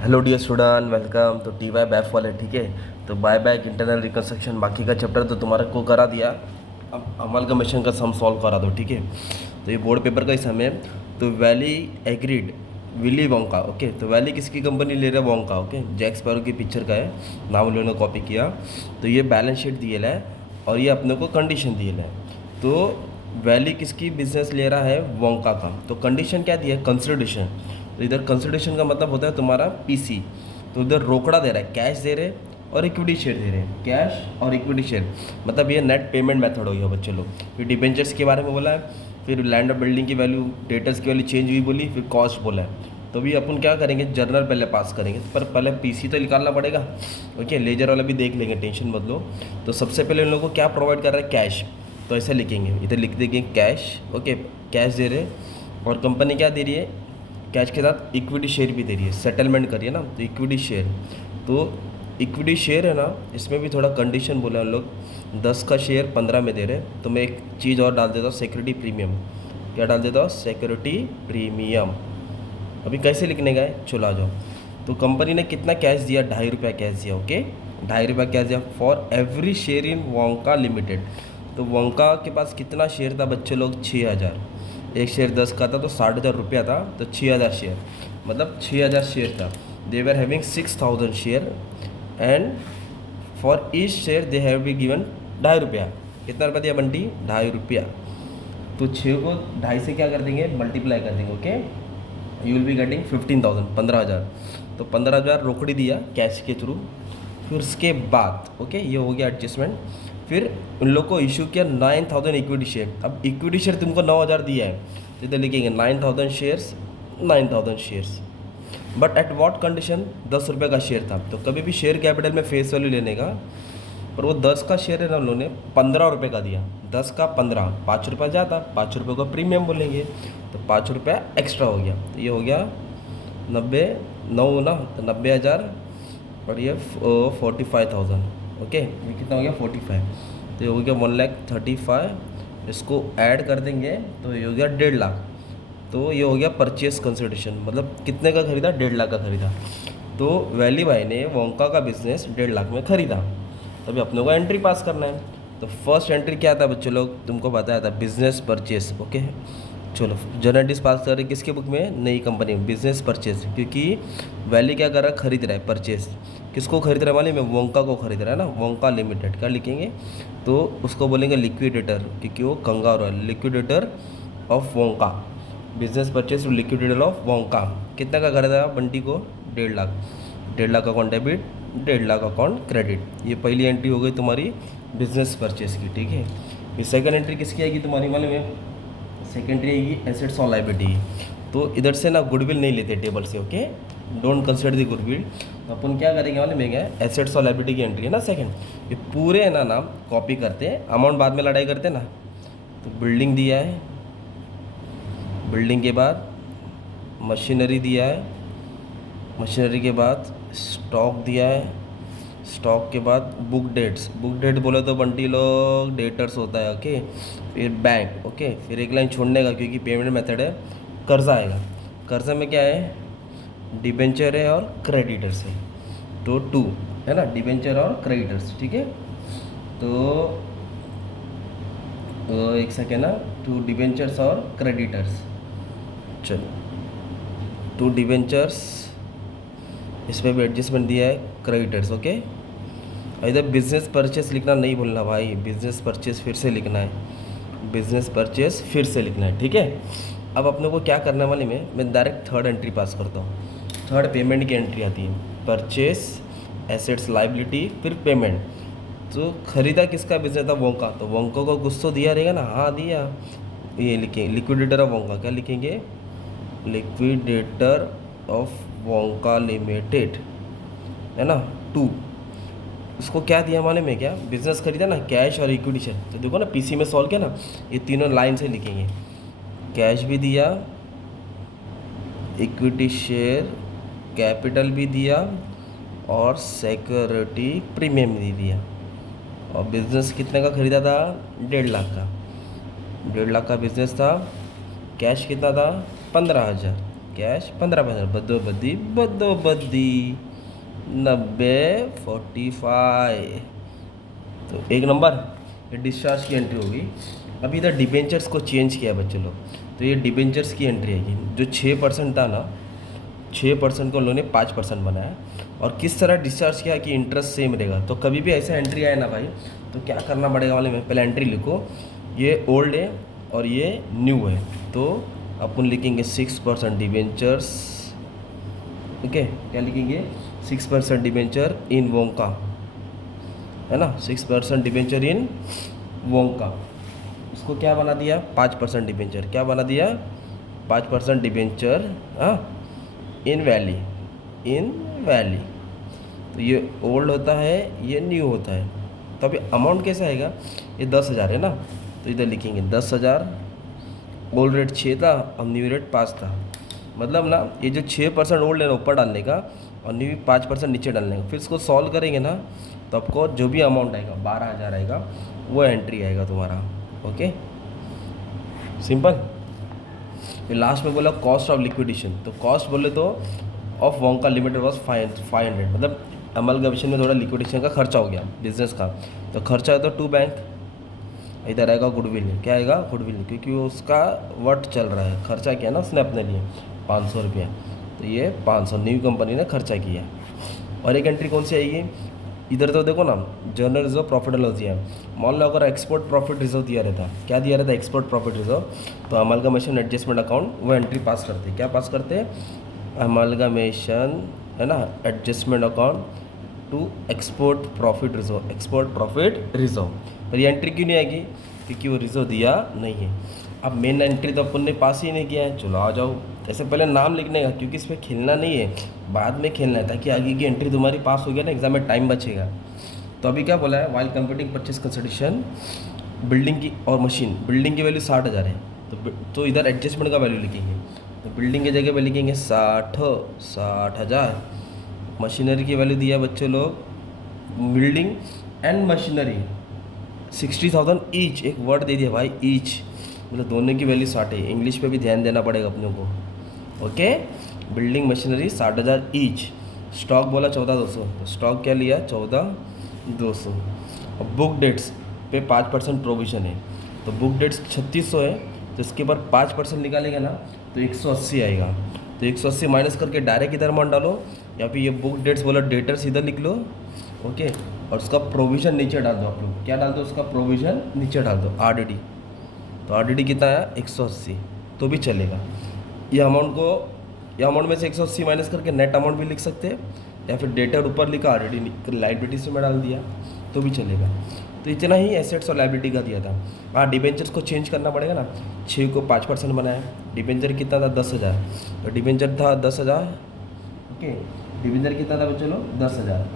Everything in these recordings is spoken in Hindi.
Hello dear student, welcome. तो टी वाई बैफ वाले, ठीक है। तो बाय बैक इंटरनल रिकंस्ट्रक्शन बाकी का चैप्टर तो तुम्हारा को करा दिया। अब अमालगमेशन का सम सॉल्व करा दो, ठीक है। तो ये बोर्ड पेपर का ही सम है। तो valley agreed Willy Wonka, okay. तो वैली किसकी कंपनी ले रहा है? Wonka, okay. जैक स्पैरो की पिक्चर का है, नाम उन्होंने कॉपी किया। तो ये बैलेंस शीट दिए है और ये अपने को कंडीशन दिए है। तो वैली किसकी बिजनेस ले रहा है? वोंका का। तो कंडीशन क्या दिया है? कंसिडरेशन। तो इधर कंसिडरेशन का मतलब होता है तुम्हारा पीसी। तो इधर रोकड़ा दे रहा है, कैश दे रहे और इक्विटी शेयर दे रहे हैं। कैश और इक्विटी शेयर मतलब ये नेट पेमेंट मेथड हो गया बच्चे लोग। फिर डिबेंचर्स के बारे में बोला है, फिर लैंड और बिल्डिंग की वैल्यू, डेटर्स की वैल्यू चेंज हुई बोली, फिर कॉस्ट बोला है। तो भी अपन क्या करेंगे, जर्नल पहले पास करेंगे, पर पहले पीसी तो निकालना पड़ेगा। ओके, लेजर वाला भी देख लेंगे, टेंशन मत लो। तो सबसे पहले इन लोगों को क्या प्रोवाइड कर रहा है? कैश। तो ऐसे लिखेंगे, इधर लिख देंगे कैश, ओके। कैश दे रहे और कंपनी क्या दे रही है? कैश के साथ इक्विटी शेयर भी दे रही है, सेटलमेंट करिए ना, तो इक्विटी शेयर। तो इक्विटी शेयर है ना, इसमें भी थोड़ा कंडीशन बोला हम लोग। 10 का शेयर 15 में दे रहे, तो मैं एक चीज़ और डाल देता हूँ, सिक्योरिटी प्रीमियम। क्या डाल देता हूँ? Security premium. अभी कैसे लिखने का है, चलो आ जाओ। तो कंपनी ने कितना कैश दिया? ₹2.5 कैश दिया, ओके। ₹2.5 कैश दिया for every share in Wonka limited. तो वोंका के पास कितना शेयर था बच्चे लोग? 6,000। एक शेयर 10 का था तो 60,000 रुपया था, तो 6,000 शेयर मतलब 6,000 शेयर था। They were having 6,000 share and for each share they have be given ₹2.5। कितना रुपया दिया बंटी? ₹2.5। तो 6 को 2.5 से क्या कर देंगे? मल्टीप्लाई कर देंगे, okay. You will be getting 15,000, 15,000। तो 15,000 रोकड़ी दिया कैश के थ्रू। फिर उसके बाद ओके, ये हो गया एडजस्टमेंट। फिर उन लोग को इशू किया 9,000 इक्विटी शेयर। अब इक्विटी शेयर तुमको 9,000 दिया है, तो इधर लिखेंगे 9,000 shares, 9,000 shares. But at what condition? ₹10 का शेयर था, तो कभी भी शेयर कैपिटल में फेस वैल्यू लेने का। पर वो 10 का शेयर है ना, उन्होंने ₹15 का दिया। 10 का 15, ₹5 ज़्यादा, ₹5 को प्रीमियम बोलेंगे, तो ₹5 एक्स्ट्रा हो गया। तो ये हो गया 90, 9 ना, तो 90,000 और ये 45,000, ओके। ये कितना हो गया? 45। तो ये हो गया 1,35,000। इसको ऐड कर देंगे तो ये हो गया 1.5 लाख। तो ये हो गया परचेस कंसिडरेशन, मतलब कितने का खरीदा? 1.5 लाख का खरीदा। तो वैली भाई ने वोंका का बिजनेस 1.5 लाख में खरीदा। तभी अपने को एंट्री पास करना है। तो फर्स्ट एंट्री क्या था बच्चों लोग? तुमको बताया था बिजनेस परचेस, ओके। चलो जर्नलिस्ट पास कर रहे किसके बुक में? नई कंपनी में, बिजनेस परचेस। क्योंकि वैली क्या कर रहा है? खरीद रहा है, परचेस। किसको खरीद रहा है मालूम है? वोंका को खरीद रहा है ना, वोंका लिमिटेड। क्या लिखेंगे? तो उसको बोलेंगे लिक्विडेटर, क्योंकि वो कंगाल रहा है, liquidator of Wonka. Business purchase to liquidator of Wonka. कितना का खरीदा बंटी को? 1.5 lakh. 1.5 lakh account debit, 1.5 lakh account credit. ये पहली एंट्री हो गई तुम्हारी बिजनेस परचेस की, ठीक है। ये सेकंड एंट्री किसकी आएगी तुम्हारी मालूम है? सेकेंडरी आएगी एसेट्स और लाइबिलिटी। तो इधर से ना गुडविल नहीं लेते टेबल से, okay. Don't consider the goodwill. तो अपन क्या करेंगे मालूम है क्या? एसेट्स और लाइबिलिटी की एंट्री है ना सेकंड, ये पूरे है ना नाम कॉपी करते हैं, अमाउंट बाद में लड़ाई करते हैं ना। तो बिल्डिंग दिया है, बिल्डिंग के बाद मशीनरी दिया है, मशीनरी के बाद स्टॉक दिया है, स्टॉक के बाद बुक डेट्स। बुक डेट बोले तो बंटी लोग डेटर्स होता है, ओके। फिर बैंक, ओके। फिर एक लाइन छोड़ने का, क्योंकि पेमेंट मेथड है, कर्जा आएगा। कर्जा में क्या है? डिबेंचर है और क्रेडिटर्स है। तो 2 है ना, डिबेंचर और क्रेडिटर्स, ठीक है। तो एक सेकेंड ना, 2 डिबेंचर्स और क्रेडिटर्स। चलो 2 डिबेंचर्स, इसमें भी एडजस्टमेंट दिया है, क्रेडिटर्स, ओके। इधर बिजनेस परचेस लिखना नहीं भूलना भाई, बिजनेस परचेस फिर से लिखना है, बिजनेस परचेस फिर से लिखना है, ठीक है। अब अपने को क्या करने वाले में, मैं डायरेक्ट थर्ड एंट्री पास करता हूँ। थर्ड पेमेंट की एंट्री आती है, परचेस, एसेट्स, लाइबिलिटी, फिर पेमेंट। तो खरीदा किसका बिजनेस था? वोंका। तो वोंका को कुछ तो दिया रहेगा ना, हाँ दिया। ये लिखेंगे लिक्विडेटर ऑफ वोंका। क्या लिखेंगे? लिक्विडेटर ऑफ वोंका लिमिटेड, है ना। 2, उसको क्या दिया मालूम है क्या? बिजनेस खरीदा ना, कैश और इक्विटी शेयर। तो देखो ना पीसी में सॉल्व किया ना, ये तीनों लाइन से लिखेंगे। कैश भी दिया, इक्विटी शेयर कैपिटल भी दिया, और सिक्योरिटी प्रीमियम भी दिया। और बिजनेस कितने का खरीदा था? 1.5 लाख का। 1.5 लाख का बिजनेस था। कैश कितना था? 15,000। कैश 15 पैसे, बदोबदी बदोबदी 90 45। तो एक नंबर ये डिस्चार्ज की एंट्री होगी। अभी इधर डिबेंचर्स को चेंज किया बच्चे लोग, तो ये डिबेंचर्स की एंट्री आएगी। जो 6% था ना, 6% को उन्होंने 5% बनाया। और किस तरह डिस्चार्ज किया कि इंटरेस्ट सेम रहेगा। तो कभी भी ऐसा एंट्री आए ना भाई, तो क्या करना पड़ेगा वाले में, पहले एंट्री लिखो, ये ओल्ड है और ये न्यू है, तो अपन लिखेंगे 6% डिबेंचर्स। ओके, क्या लिखेंगे, 6% डिबेंचर इन वोंका, है ना, 6% डिबेंचर इन वोंका। उसको क्या बना दिया, 5% डिबेंचर, क्या बना दिया, 5% डिबेंचर इन वैली, इन वैली। तो ये ओल्ड होता है, ये न्यू होता है। तो अभी अमाउंट कैसा आएगा, ये 10,000 है ना, तो इधर लिखेंगे 10,000। ओल्ड रेट 6 था और न्यू रेट 5 था। मतलब ना ये जो 6% ओल्ड है ना ऊपर डालने का और न्यू 5% नीचे डालने का। फिर इसको सॉल्व करेंगे ना तो आपको जो भी अमाउंट आएगा 12,000 आएगा, वो एंट्री आएगा तुम्हारा। Okay, simple. फिर लास्ट में बोला कॉस्ट ऑफ लिक्विडेशन, तो कॉस्ट बोले तो ऑफ वोंका लिमिटेड वॉज 500, मतलब अमलगमेशन में थोड़ा लिक्विडेशन का खर्चा हो गया बिजनेस का। तो खर्चा है तो टू बैंक, इधर आएगा गुडविल, क्या आएगा, गुडविल, क्योंकि वो उसका वर्थ चल रहा है, खर्चा किया ना उसने अपने लिए 500 रुपया, तो ये 500 न्यू कंपनी ने खर्चा किया। और एक एंट्री कौन सी आएगी, इधर तो देखो ना, journal reserve profit and loss दिया है। मान लो अगर एक्सपोर्ट प्रॉफिट रिजर्व दिया रहता, क्या दिया रहता, एक्सपोर्ट प्रॉफिट रिजर्व, तो अमलगमेशन एडजस्टमेंट अकाउंट वो एंट्री पास करते, क्या पास करते, अमलगमेशन, है ना, adjustment account to export profit reserve, export profit reserve. पर ये एंट्री क्यों नहीं आएगी, क्योंकि वो रिजर्व दिया नहीं है। अब मेन एंट्री तो अपन ने पास ही नहीं किया है, चलो आ जाओ। ऐसे पहले नाम लिखने का, क्योंकि इस पर खेलना नहीं है, बाद में खेलना है, ताकि आगे की एंट्री तुम्हारी पास हो गया ना, एग्जाम में टाइम बचेगा। तो अभी क्या बोला है, while computing purchase consideration building की और मशीन, बिल्डिंग की वैल्यू 60,000 है, तो इधर एडजस्टमेंट का वैल्यू लिखेंगे, तो बिल्डिंग की जगह पे लिखेंगे 60,000। मशीनरी की वैल्यू दिया बच्चे लोग, बिल्डिंग एंड मशीनरी 60,000 ईच, एक वर्ड दे दिया भाई, ईच, मतलब दोनों की वैल्यू 60 है। इंग्लिश पे भी ध्यान देना पड़ेगा अपने को। Okay, building machinery 60,000 each. Stock बोला 14,200, तो स्टॉक क्या लिया, 14,200। और बुक डेट्स पे 5% प्रोविजन है, तो बुक डेट्स 3600 है, तो इसके ऊपर 5% निकालेगा ना तो 180 आएगा। तो 180 माइनस करके डायरेक्ट इधर मान डालो, या फिर ये बुक डेट्स बोला डेटर्स इधर लिख लो। ओके, और उसका प्रोविज़न नीचे डाल दो, आप लोग क्या डाल दो, उसका प्रोविज़न नीचे डाल दो, आरडीडी। तो आरडीडी कितना है, 180, तो भी चलेगा। ये अमाउंट में से 180 माइनस करके नेट अमाउंट भी लिख सकते हैं, या फिर डेटर ऊपर लिखा, आरडीडी लाइबिलिटीज में डाल दिया तो भी चलेगा। तो इतना ही एसेट्स और लाइबिलिटी का दिया था। हाँ, डिबेंचर्स को चेंज करना पड़ेगा ना, 6 को 5% बनाया। डिबेंचर कितना था, 10,000, तो डिबेंचर था 10,000। ओके, डिबेंचर कितना था बच्चों लोग, 10,000,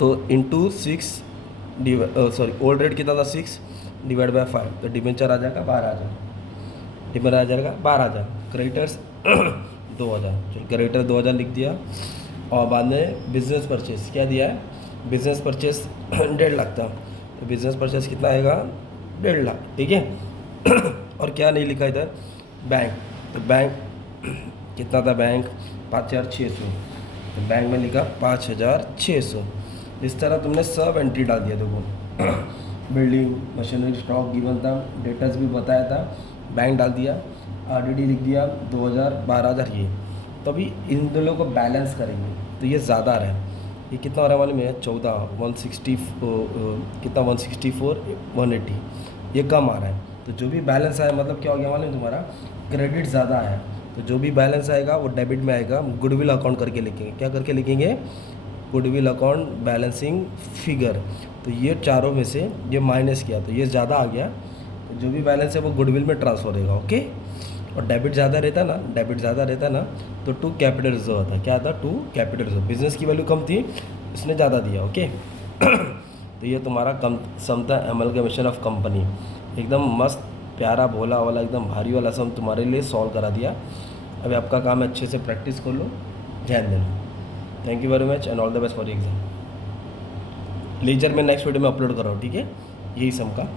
तो इंटू 6 ओल्ड रेट कितना था, 6 डिवाइड बाय 5, तो डिबेंचर आ जाएगा 12,000, डिबेंचर आ जाएगा 12,000। क्रेडिटर्स 2,000, चलो क्रेडिटर 2,000 लिख दिया। और बाद में बिजनेस परचेस क्या दिया है, बिजनेस परचेस 1.5 लाख था, तो बिजनेस परचेस कितना आएगा, 1.5 लाख, ठीक है। और क्या नहीं लिखा इधर, बैंक, तो बैंक कितना था, बैंक 5,600, तो बैंक में लिखा 5,600। इस तरह तुमने सब एंट्री डाल दिया। देखो, बिल्डिंग मशीनरी स्टॉक गिवन था, डेटर्स भी बताया था, बैंक डाल दिया, आरडीडी लिख दिया 2,000 12,000 ये। तो अभी इन दोनों को बैलेंस करेंगे, तो ये ज़्यादा आ रहा है, ये कितना हो रहा है मालूम है, 14 160 कितना 164 180, ये कम आ रहा है। तो जो भी बैलेंस आया मतलब क्या हो गया मालूम, तुम्हारा क्रेडिट ज़्यादा आया, तो जो भी बैलेंस आएगा वो डेबिट में आएगा। गुडविल अकाउंट करके लिखेंगे, क्या करके लिखेंगे, गुडविल अकाउंट बैलेंसिंग फिगर। तो ये चारों में से ये माइनस किया, तो ये ज़्यादा आ गया, तो जो भी बैलेंस है वो गुडविल में ट्रांसफर होगा। ओके, और डेबिट ज़्यादा रहता ना, तो टू कैपिटल रिजर्व होता है, क्या आता, टू कैपिटल रिजर्व। बिजनेस की वैल्यू कम थी, उसने ज़्यादा दिया। ओके, तो ये तुम्हारा कम सम था, अमलगमेशन ऑफ कंपनी, एकदम मस्त प्यारा भोला वाला एकदम भारी वाला सम तुम्हारे लिए सॉल्व करा दिया। अभी आपका काम है अच्छे से प्रैक्टिस कर लो, ध्यान देना। Thank you very much and all the best for exam. Ledger में नेक्स्ट वीडियो में अपलोड कर रहा हूँ, ठीक है, यही सम का।